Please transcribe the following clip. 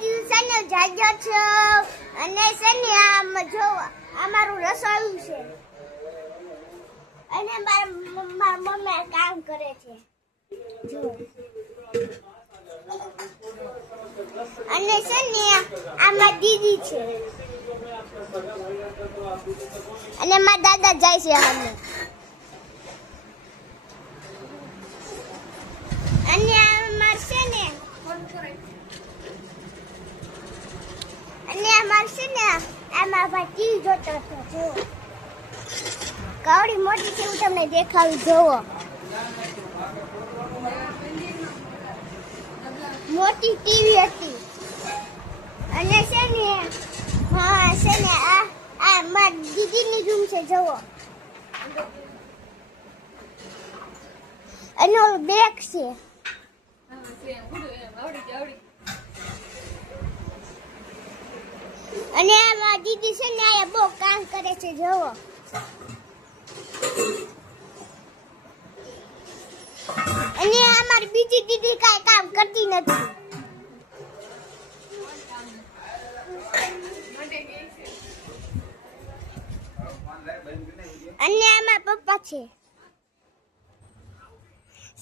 દીદી છે ને જાજો છો અને છે ને આમ જો અમારું રસોડું છે અને મારા મમ્મી કામ કરે છે જો અને છે ને આમાં દીદી છે અને મારા દાદા જાય છે અમે અને અમાર છે ને આમાં ભાઈ જોતો હતો જો કાવડી મોટી છે હું તમને દેખાડું જોવો મોટી ટીવી હતી અને છે ને હા છે ને આ મારી દીદીની રૂમ છે જોવો અને ઓલું બેગ છે અને આ દીદી છે ને આ બહુ કામ કરે છે જોવો અને અમારી બીજી દીદી કાંઈ કામ કરતી નથી અને આમાં પપ્પા છે